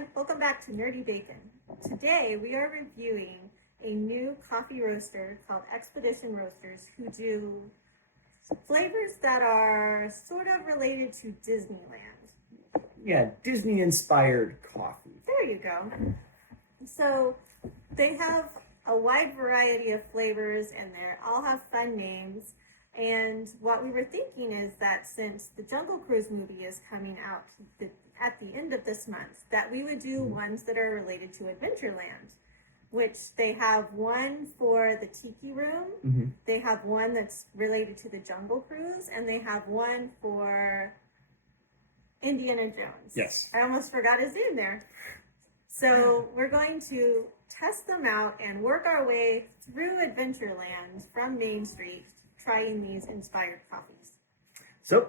everyone, welcome back to Nerdy Bacon. Today we are reviewing a new coffee roaster called Expedition Roasters who do flavors that are sort of related to Disneyland. Yeah, Disney-inspired coffee. There you go. So they have a wide variety of flavors and they all have fun names. And what we were thinking is that since the Jungle Cruise movie is coming out at the end of this month, that we would do ones that are related to Adventureland, which they have one for the Tiki room, they have one that's related to the Jungle Cruise, and they have one for Indiana Jones. Yes. I almost forgot his name there. So we're going to test them out and work our way through Adventureland from Main Street, trying these inspired coffees. So,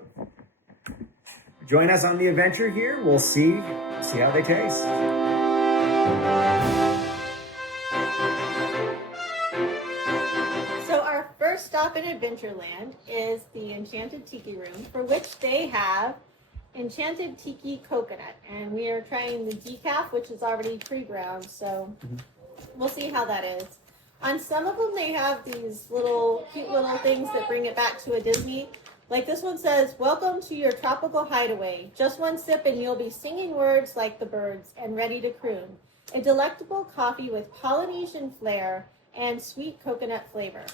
join us on the adventure here. We'll see how they taste. So our first stop in Adventureland is the Enchanted Tiki room, for which they have Enchanted Tiki coconut. And we are trying the decaf, which is already pre-ground, so we'll see how that is. On some of them, they have these cute little things that bring it back to a Disney. Like this one says, "Welcome to your tropical hideaway. Just one sip and you'll be singing words like the birds and ready to croon. A delectable coffee with Polynesian flair and sweet coconut flavor."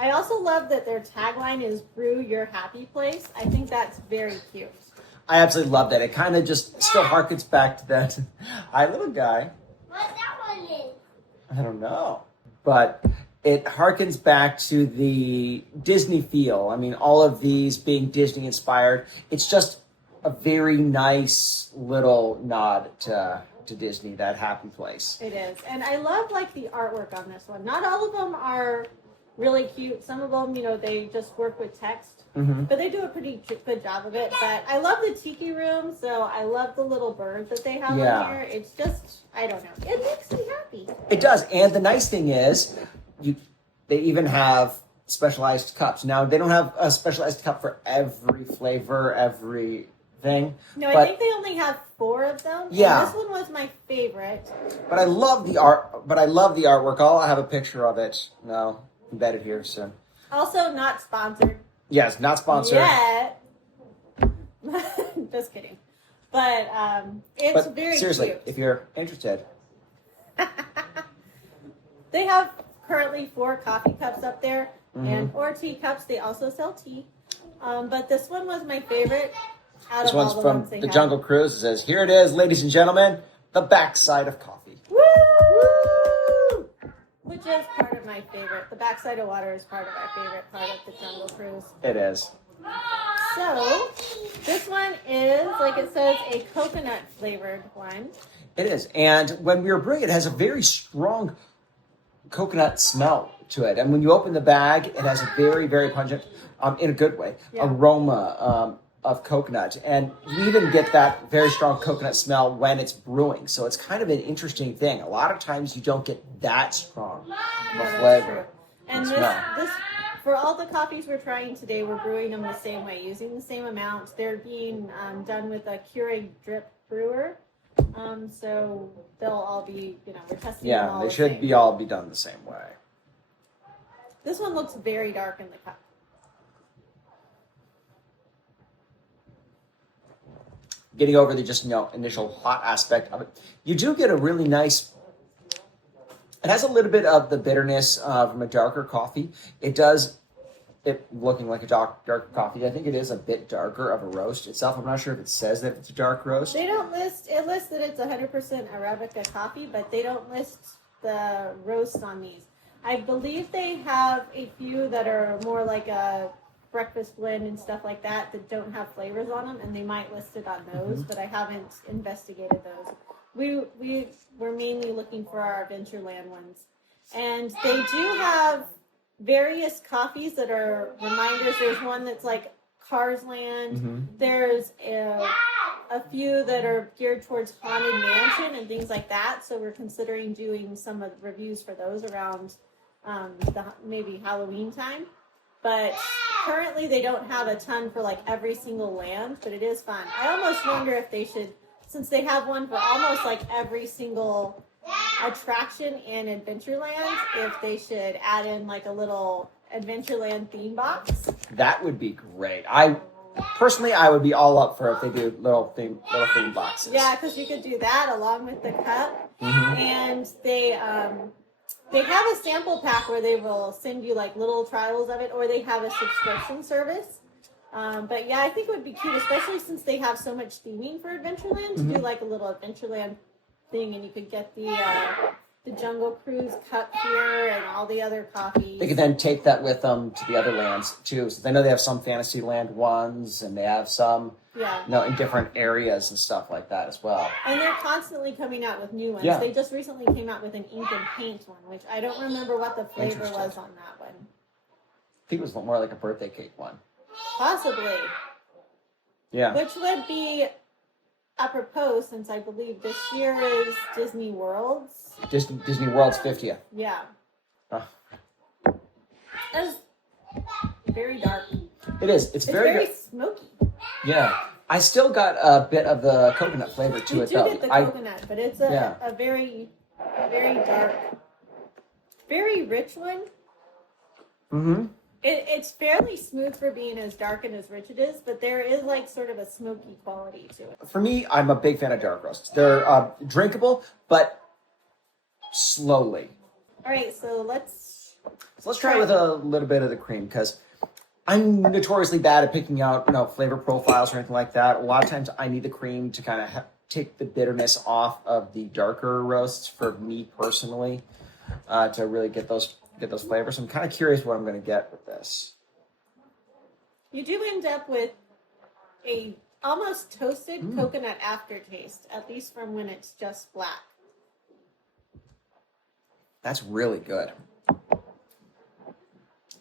I also love that their tagline is "Brew your happy place." I think that's very cute. I absolutely love that. It kind of just still harkens back to that. Hi, little guy. What that one is? I don't know. But it harkens back to the Disney feel. I mean, all of these being Disney inspired. It's just a very nice little nod to Disney, that happy place. It is. And I love the artwork on this one. Not all of them are really cute. Some of them, they just work with text. But they do a pretty good job of it. But I love the Tiki room, so I love the little bird that they have on here. It's just, I don't know. It makes me happy. It does. And the nice thing is, they even have specialized cups. Now, they don't have a specialized cup for every flavor, everything. No, but I think they only have 4 of them. Yeah. And this one was my favorite. But I love the art. But I love the artwork. I'll have a picture of it now embedded here soon. Also, not sponsored. Yes, not sponsored. Yet. Just kidding. But it's very seriously, cute. if you're interested. They have currently 4 coffee cups up there or teacups. They also sell tea. But this one was my favorite out This of one's all the from ones they the have. Jungle Cruise. It says, "Here it is, ladies and gentlemen, the backside of coffee." Woo! Which is part of my favorite. The backside of water is part of my favorite part of the Jungle Cruise. It is. So, this one is, like it says, a coconut flavored one. It is. And when we were brewing it, has a very strong coconut smell to it. And when you open the bag, it has a very, very pungent, in a good way, aroma of coconut. And you even get that very strong coconut smell when it's brewing. So it's kind of an interesting thing. A lot of times you don't get that strong of a flavor. True. And this, for all the coffees we're trying today, we're brewing them the same way, using the same amount. They're being done with a Keurig drip brewer. So they'll all be, we're testing them all they the should same. all be done the same way. This one looks very dark in the cup. Getting over the just initial hot aspect of it, you do get a really nice. It has a little bit of the bitterness from a darker coffee. It looking like a darker coffee. I think it is a bit darker of a roast itself. I'm not sure if it says that it's a dark roast. They don't list. It lists that it's 100% Arabica coffee, but they don't list the roast on these. I believe they have a few that are more like a breakfast blend and stuff like that don't have flavors on them, and they might list it on those, but I haven't investigated those. We were mainly looking for our Adventureland ones, and they do have various coffees that are reminders. There's one that's like Cars Land. There's a few that are geared towards Haunted Mansion and things like that. So we're considering doing some of the reviews for those around maybe Halloween time. But currently they don't have a ton for every single land, but it is fun. I almost wonder if they should since they have one for almost like every single attraction in Adventureland, if they should add in like a little Adventureland theme box. That would be great. I would be all up for if they do little theme boxes. Yeah, because you could do that along with the cup, and they have a sample pack where they will send you like little trials of it, or they have a subscription service. But yeah, I think it would be cute, especially since they have so much theming for Adventureland, to do like a little Adventureland thing, and you could get the Jungle Cruise cup here and all the other coffees. They could then take that with them to the other lands too. So I know they have some Fantasyland ones, and they have some, in different areas and stuff like that as well. And they're constantly coming out with new ones. Yeah. They just recently came out with an ink and paint one, which I don't remember what the flavor was on that one. I think it was more like a birthday cake one. Possibly. Yeah. Which would be apropos, since I believe this year is Disney World's. Disney World's 50th. Yeah. It's very dark. It is. It's very good. Smoky. Yeah. I still got a bit of the coconut flavor to it, though. You do get the coconut, but it's a very dark, very rich one. Mm-hmm. It's fairly smooth for being as dark and as rich it is, but there is like sort of a smoky quality to it. For me, I'm a big fan of dark roasts. They're drinkable, but slowly. All right, so let's try with a little bit of the cream, because I'm notoriously bad at picking out flavor profiles or anything like that. A lot of times I need the cream to kind of take the bitterness off of the darker roasts for me personally, to really get those flavors. I'm kind of curious what I'm going to get with this. You do end up with a almost toasted coconut aftertaste, at least from when it's just black. That's really good.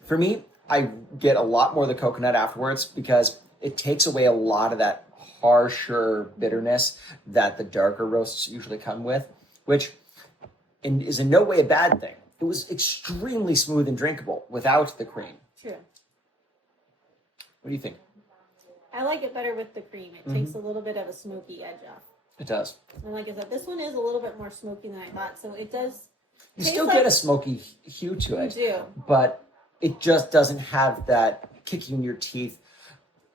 For me, I get a lot more of the coconut afterwards, because it takes away a lot of that harsher bitterness that the darker roasts usually come with, which is in no way a bad thing. It was extremely smooth and drinkable without the cream. True. What do you think? I like it better with the cream. It takes a little bit of a smoky edge off. It does. And like I said, this one is a little bit more smoky than I thought, so it does. You still get a smoky hue to it. You do. But it just doesn't have that kicking your teeth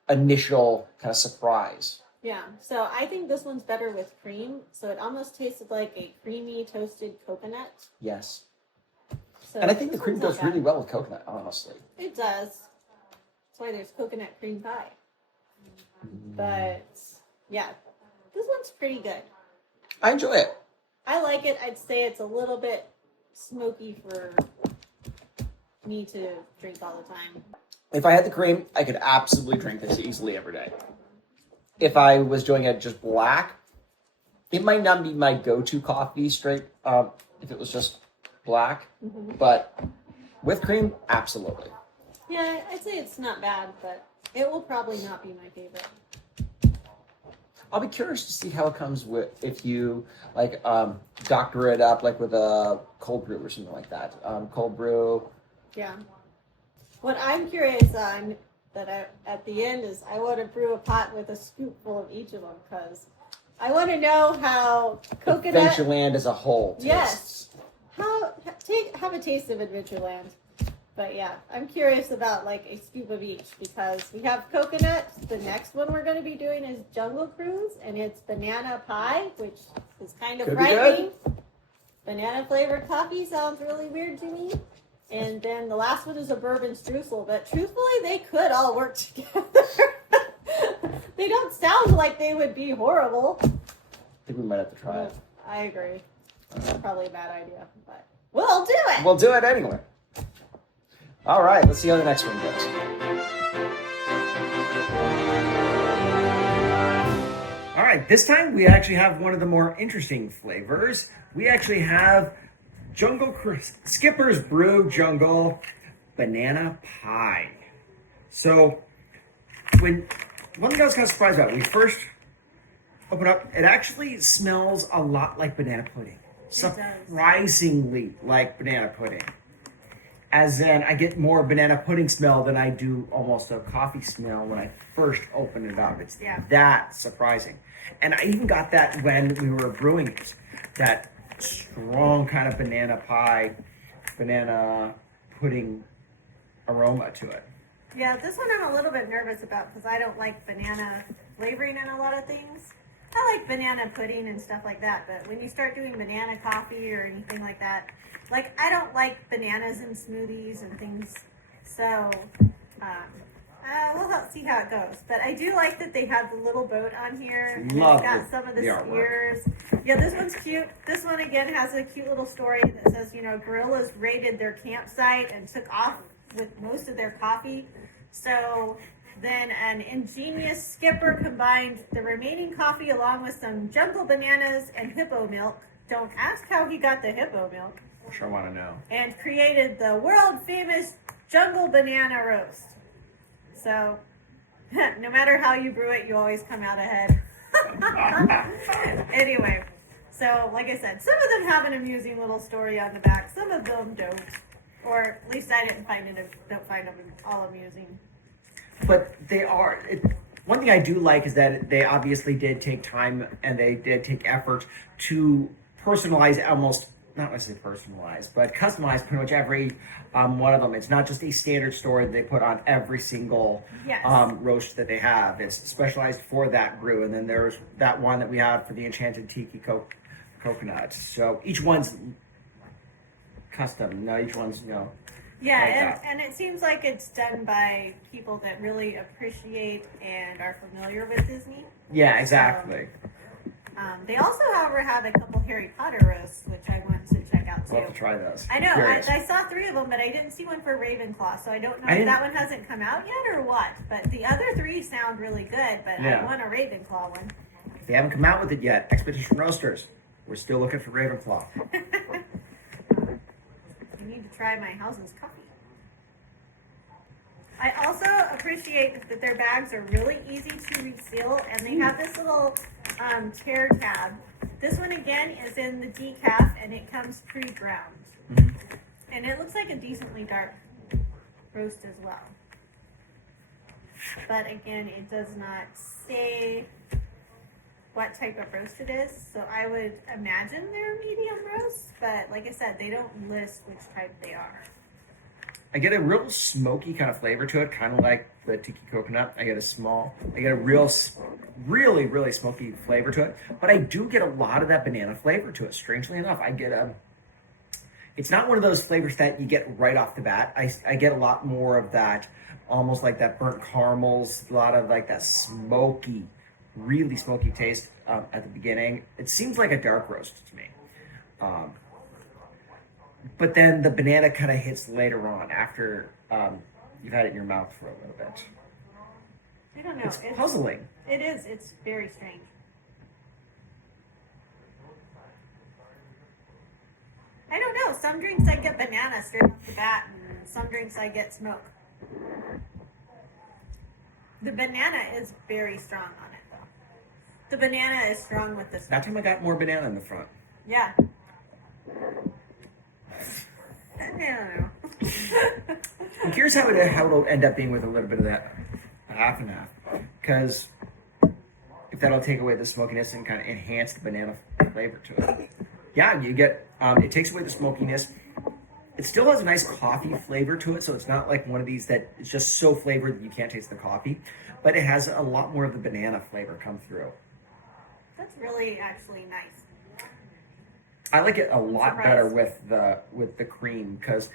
initial kind of surprise. Yeah, so I think this one's better with cream. So it almost tasted like a creamy toasted coconut. Yes. So and I think the cream goes really well with coconut, honestly. It does. That's why there's coconut cream pie. But yeah, this one's pretty good. I enjoy it. I like it. I'd say it's a little bit smoky for me to drink all the time. If I had the cream, I could absolutely drink this easily every day. If I was doing it just black, it might not be my go-to coffee straight if it was just black. But with cream, absolutely. Yeah, I'd say it's not bad, but it will probably not be my favorite. I'll be curious to see how it comes with if you doctor it up like with a cold brew or something like that. Cold brew. Yeah. What I'm curious on at the end is I want to brew a pot with a scoopful of each of them, because I want to know how coconut. Adventureland as a whole tastes. Yes. Have a taste of Adventureland. But yeah, I'm curious about like a scoop of each, because we have coconut. The next one we're going to be doing is Jungle Cruise, and it's banana pie, which is kind of frightening. Banana flavored coffee sounds really weird to me. And then the last one is a bourbon streusel, but truthfully, they could all work together. They don't sound like they would be horrible. I think we might have to try it. I agree. That's probably a bad idea, but we'll do it. We'll do it anyway. All right, let's see how the next one goes. All right, this time we actually have one of the more interesting flavors. We actually have Skipper's Brew Jungle Banana Pie. So, one thing I was kind of surprised about, when we first opened up, it actually smells a lot like banana pudding. Surprisingly like banana pudding. as in I get more banana pudding smell than I do almost a coffee smell when I first open it up. It's that surprising. And I even got that when we were brewing it, that strong kind of banana pudding aroma to it. Yeah, this one I'm a little bit nervous about because I don't like banana flavoring in a lot of things. I like banana pudding and stuff like that, but when you start doing banana coffee or anything like that, like I don't like bananas in smoothies and things. So we'll see how it goes. But I do like that they have the little boat on here. Love it's got some of the spears. Yeah, this one's cute. This one again has a cute little story that says, gorillas raided their campsite and took off with most of their coffee. So then an ingenious skipper combined the remaining coffee along with some jungle bananas and hippo milk. Don't ask how he got the hippo milk. Sure want to know. And created the world famous jungle banana roast. So no matter how you brew it, you always come out ahead. Anyway, so like I said, some of them have an amusing little story on the back. Some of them don't. Or at least I don't find them all amusing. But they are. One thing I do like is that they obviously did take time and they did take effort to personalize almost, not necessarily personalize, but customize pretty much every one of them. It's not just a standard story that they put on every single roast that they have. It's specialized for that brew. And then there's that one that we have for the Enchanted Tiki coconut. So each one's custom. No, each one's, Yeah, and it seems like it's done by people that really appreciate and are familiar with Disney. Yeah, exactly. They also, however, have a couple Harry Potter roasts, which I want to check out too. We'll have to try those. I know. I saw 3 of them, but I didn't see one for Ravenclaw, so I don't know if that one hasn't come out yet or what. But the other 3 sound really good, but I want a Ravenclaw one. If they haven't come out with it yet, Expedition Roasters, we're still looking for Ravenclaw. I need to try my house's coffee. I also appreciate that their bags are really easy to reseal, and they have this little tear tab. This one again is in the decaf, and it comes pre-ground. Mm-hmm. And it looks like a decently dark roast as well. But again, it does not say what type of roast it is, so I would imagine they're medium roast, but like I said, they don't list which type they are. I get a real smoky kind of flavor to it, kind of like the Tiki coconut. I get a really, really smoky flavor to it, but I do get a lot of that banana flavor to it. Strangely enough, it's not one of those flavors that you get right off the bat. I get a lot more of that, almost like that burnt caramels, a lot of like that smoky, really smoky taste at the beginning. It seems like a dark roast to me. But then the banana kind of hits later on after you've had it in your mouth for a little bit. I don't know. It's puzzling. It is. It's very strange. I don't know. Some drinks I get banana straight off the bat, and some drinks I get smoke. The banana is very strong on it, though. The banana is strong with the smoke. That time I got more banana in the front. Yeah. I don't know. I'm curious how it'll end up being with a little bit of that half and half, because if that'll take away the smokiness and kind of enhance the banana flavor to it. Yeah, you get it takes away the smokiness. It still has a nice coffee flavor to it, so it's not like one of these that is just so flavored that you can't taste the coffee, but it has a lot more of the banana flavor come through. That's really actually nice. I like it a lot better with the cream, because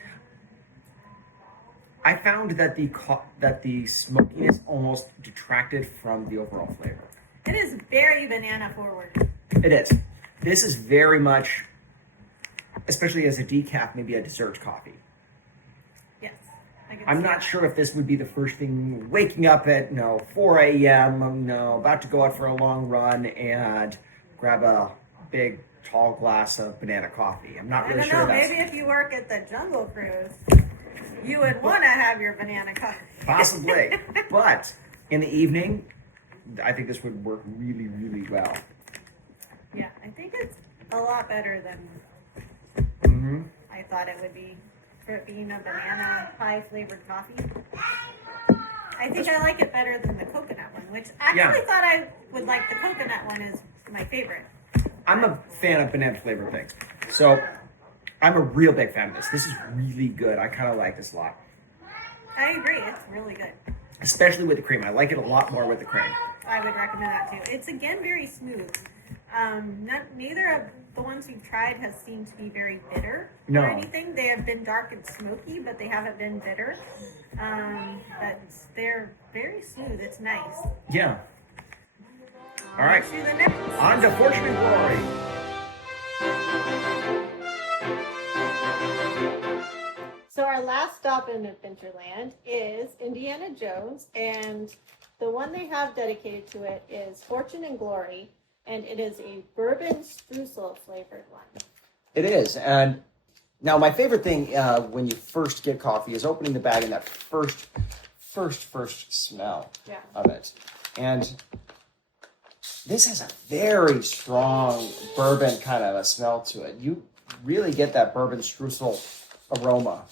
I found that the smokiness almost detracted from the overall flavor. It is very banana forward. It is. This is very much, especially as a decaf, maybe a dessert coffee. Yes. I'm not sure if this would be the first thing, waking up at 4 a.m., about to go out for a long run and grab a big tall glass of banana coffee. I'm not really sure. I don't know. Maybe if you work at the Jungle Cruise, you would want to have your banana coffee. Possibly. But in the evening, I think this would work really, really well. Yeah, I think it's a lot better than I thought it would be. for it being a banana pie flavored coffee. I think I like it better than the coconut one, which I actually thought I would like the coconut one as my favorite. I'm a fan of banana flavored things. So I'm a real big fan of this. This is really good. I kind of like this a lot. I agree. It's really good. Especially with the cream. I like it a lot more with the cream. I would recommend that too. It's, again, very smooth. Neither of the ones we've tried has seemed to be very bitter or anything. They have been dark and smoky, but they haven't been bitter. But they're very smooth. It's nice. Yeah. All right. To the next. On to Fortune and Glory. So our last stop in Adventureland is Indiana Jones, and the one they have dedicated to it is Fortune and Glory, and it is a bourbon streusel flavored one. It is, and now my favorite thing when you first get coffee is opening the bag and that first smell of it. And this has a very strong bourbon kind of a smell to it. You really get that bourbon streusel aroma.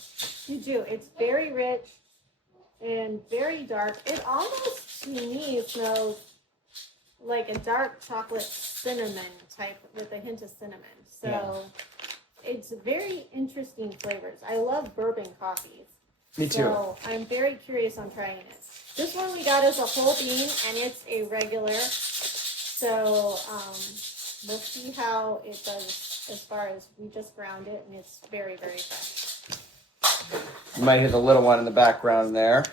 You do. It's very rich and very dark. It almost, to me, smells like a dark chocolate cinnamon type with a hint of cinnamon. So it's very interesting flavors. I love bourbon coffees. Me too. So I'm very curious on trying it. This one we got as a whole bean, and it's a regular. So we'll see how it does as far as we just ground it, and it's very, very fresh. You might hear the little one in the background there.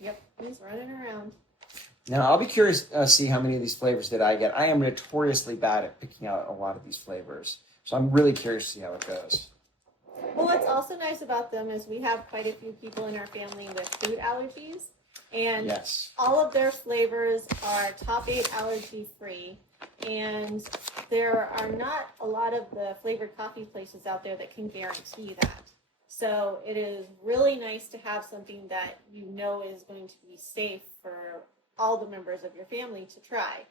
Yep, he's running around. Now, I'll be curious to see how many of these flavors did I get. I am notoriously bad at picking out a lot of these flavors. So I'm really curious to see how it goes. Well, what's also nice about them is we have quite a few people in our family with food allergies. And all of their flavors are top 8 allergy free. And there are not a lot of the flavored coffee places out there that can guarantee that. So it is really nice to have something that you know is going to be safe for all the members of your family to try.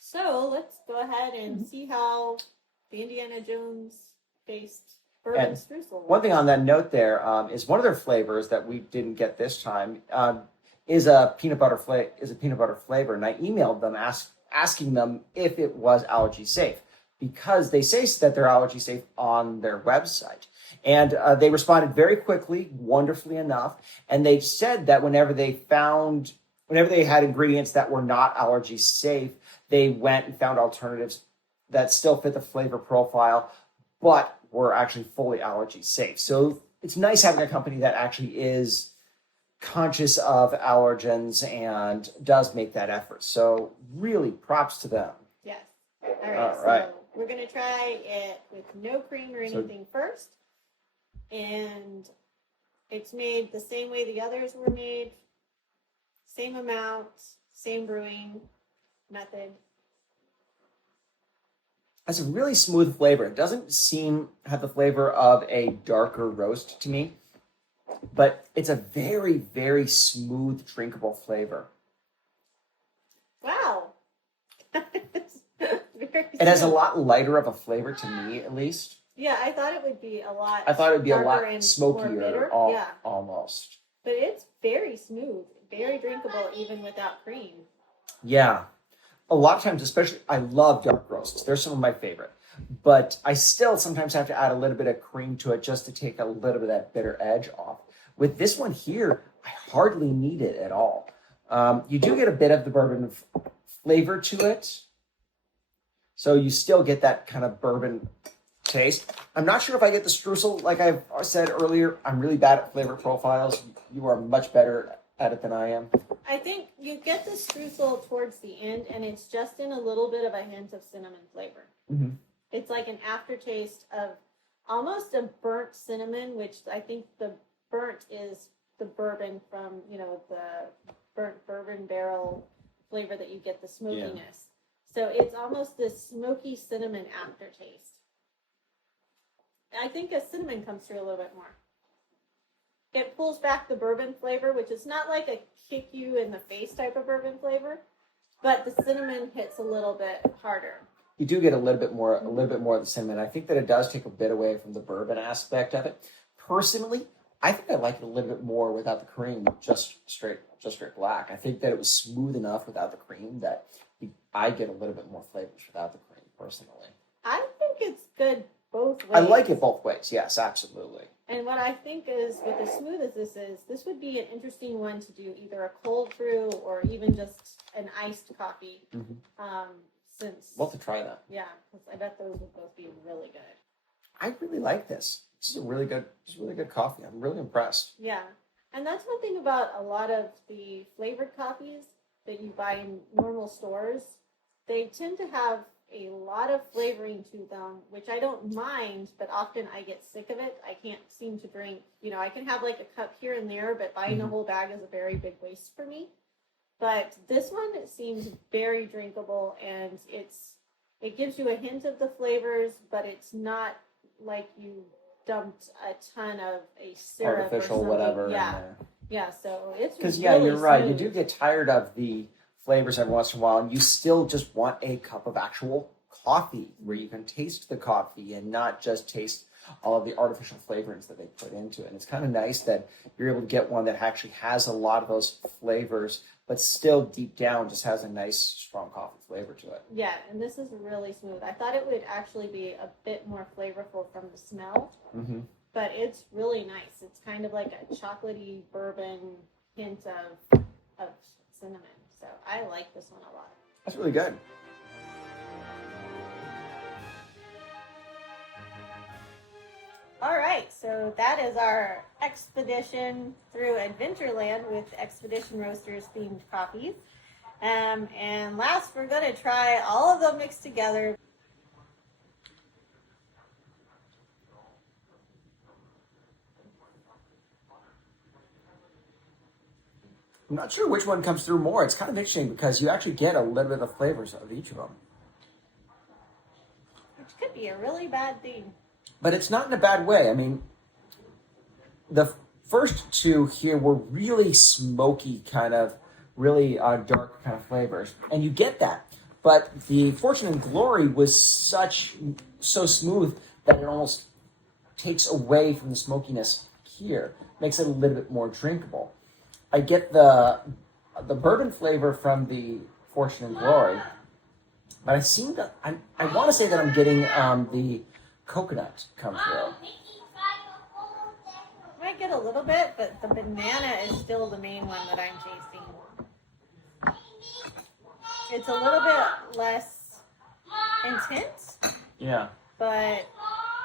So let's go ahead and see how the Indiana Jones based bourbon streusel works. One thing on that note there is one of their flavors that we didn't get this time is a peanut butter flavor, and I emailed them asking them if it was allergy safe, because they say that they're allergy safe on their website. And they responded very quickly, wonderfully enough. And they said that whenever they had ingredients that were not allergy safe, they went and found alternatives that still fit the flavor profile, but were actually fully allergy safe. So it's nice having a company that actually is conscious of allergens and does make that effort. So really props to them. Yes. All right. So we're going to try it with no cream or anything first. And it's made the same way the others were made. Same amount, same brewing method. It's a really smooth flavor. It doesn't have the flavor of a darker roast to me, but it's a very, very smooth, drinkable flavor. Wow. It has a lot lighter of a flavor to me, at least. Yeah, I thought it would be a lot. I thought it would be a lot smokier, almost. But it's very smooth, very drinkable, even without cream. Yeah. A lot of times, especially, I love dark roasts. They're some of my favorite. But I still sometimes have to add a little bit of cream to it just to take a little bit of that bitter edge off. With this one here, I hardly need it at all. You do get a bit of the bourbon flavor to it. So you still get that kind of bourbon taste. I'm not sure if I get the streusel. Like I said earlier, I'm really bad at flavor profiles. You are much better at it than I am. I think you get the streusel towards the end, and it's just in a little bit of a hint of cinnamon flavor. Mm-hmm. It's like an aftertaste of almost a burnt cinnamon, which I think the burnt is the bourbon from, the burnt bourbon barrel flavor that you get the smokiness. Yeah. So it's almost this smoky cinnamon aftertaste. I think a cinnamon comes through a little bit more. It pulls back the bourbon flavor, which is not like a kick you in the face type of bourbon flavor, but the cinnamon hits a little bit harder. you do get a little bit more of the cinnamon. I think that it does take a bit away from the bourbon aspect of it. Personally, I think I like it a little bit more without the cream, just straight black. I think that it was smooth enough without the cream that I get a little bit more flavors without the cream, personally. I think it's good both ways. I like it both ways. Yes, absolutely. And what I think is, with as smooth as this is, this would be an interesting one to do either a cold brew or even just an iced coffee. We'll have to try that. Yeah, because I bet those would both be really good. I really like this. This is a really good coffee. I'm really impressed. Yeah, and that's one thing about a lot of the flavored coffees that you buy in normal stores. They tend to have a lot of flavoring to them, which I don't mind, but often I get sick of it. I can't seem to drink, I can have like a cup here and there, but buying a whole bag is a very big waste for me. But this one, it seems very drinkable, and it gives you a hint of the flavors, but it's not like you dumped a ton of a syrup Artificial or something. whatever. Yeah, so it's because really you're right. smooth. You do get tired of the flavors every once in a while, and you still just want a cup of actual coffee where you can taste the coffee and not just taste all of the artificial flavorings that they put into it. And it's kind of nice that you're able to get one that actually has a lot of those flavors, but still deep down just has a nice, strong coffee flavor to it. Yeah, and this is really smooth. I thought it would actually be a bit more flavorful from the smell, but it's really nice. It's kind of like a chocolatey bourbon hint of cinnamon. So I like this one a lot. That's really good. All right, so that is our expedition through Adventureland with Expedition Roasters themed coffees. And last, we're going to try all of them mixed together. I'm not sure which one comes through more. It's kind of interesting because you actually get a little bit of the flavors of each of them. Which could be a really bad thing. But it's not in a bad way. I mean, the first two here were really smoky, kind of really dark kind of flavors. And you get that. But the Fortune and Glory was so smooth that it almost takes away from the smokiness here. Makes it a little bit more drinkable. I get the bourbon flavor from the Fortune and Glory, but I want to say that I'm getting the coconut come through. Might get a little bit, but the banana is still the main one that I'm tasting. It's a little bit less intense. Yeah. But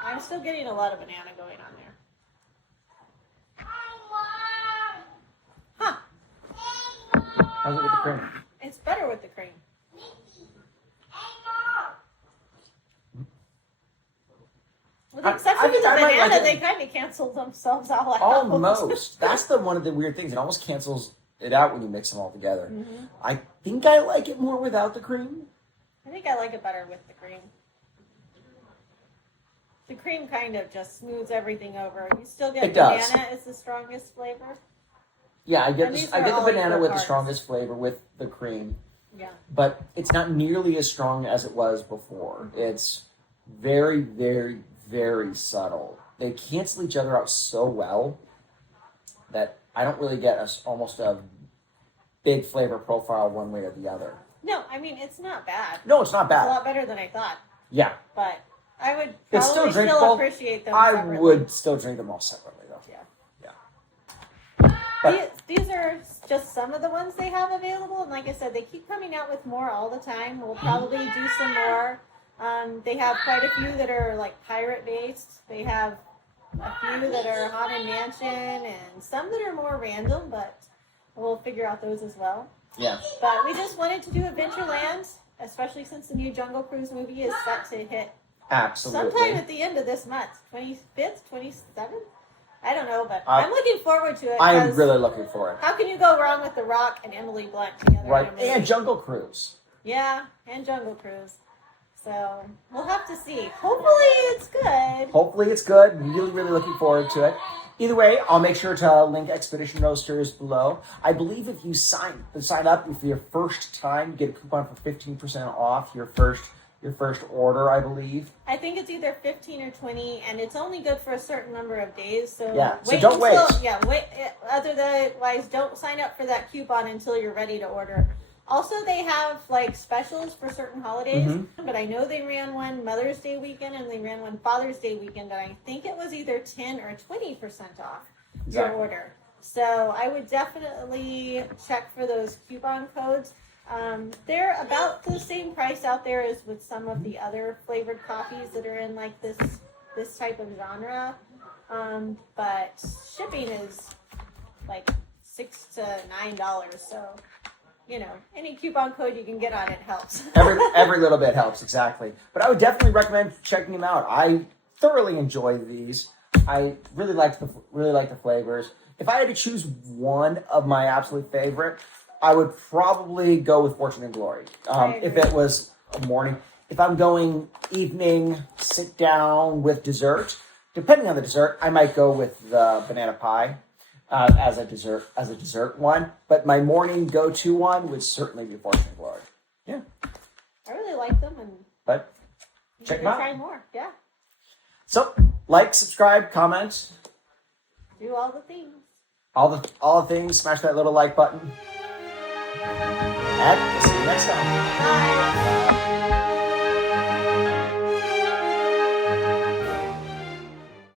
I'm still getting a lot of banana going on there. Huh. How's it with the cream? It's better with the cream. With the exception of the banana, they kind of canceled themselves out. Almost. That's one of the weird things. It almost cancels it out when you mix them all together. I think I like it more without the cream. I think I like it better with the cream. The cream kind of just smooths everything over. You still get banana is the strongest flavor. Yeah, I get the banana with the strongest flavor with the cream. Yeah. But it's not nearly as strong as it was before. It's very, very, very subtle. They cancel each other out so well that I don't really get almost a big flavor profile one way or the other. No, I mean, it's not bad. No, it's not bad. It's a lot better than I thought. Yeah. But I would It's probably still appreciate them separately. I would still drink them all separately, though. Yeah. These are just some of the ones they have available. And like I said, they keep coming out with more all the time. We'll probably do some more. They have quite a few that are like pirate-based. They have a few that are Haunted Mansion and some that are more random, but we'll figure out those as well. Yeah. But we just wanted to do Adventureland, especially since the new Jungle Cruise movie is set to hit Absolutely. sometime at the end of this month. 25th, 27th? I don't know, but I'm looking forward to it. I am really looking for it. How can you go wrong with The Rock and Emily Blunt together? Right, and Jungle Cruise. Yeah, and Jungle Cruise. So we'll have to see. Hopefully it's good. Hopefully it's good. Really, really looking forward to it. Either way, I'll make sure to link Expedition Roasters below. I believe if you sign up for your first time, you get a coupon for 15% off your your first order, I believe. I think it's either 15 or 20, and it's only good for a certain number of days. So yeah, so don't wait. Yeah, wait. Otherwise, don't sign up for that coupon until you're ready to order. Also, they have like specials for certain holidays, but I know they ran one Mother's Day weekend and they ran one Father's Day weekend, and I think it was either 10 or 20% off your order. So I would definitely check for those coupon codes. They're about the same price out there as with some of the other flavored coffees that are in like this type of genre. But shipping is like $6 to $9. So, you know, any coupon code you can get on it helps. every little bit helps, exactly. But I would definitely recommend checking them out. I thoroughly enjoy these. I really like the flavors. If I had to choose one of my absolute favorite, I would probably go with Fortune and Glory. If it was a morning. If I'm going evening, sit down with dessert, depending on the dessert, I might go with the banana pie as a dessert one. But my morning go-to one would certainly be Fortune and Glory. Yeah. I really like them, but check them out. Try more. Yeah. So, like, subscribe, comment. Do all the things. All the things. Smash that little like button. And we'll see you next time.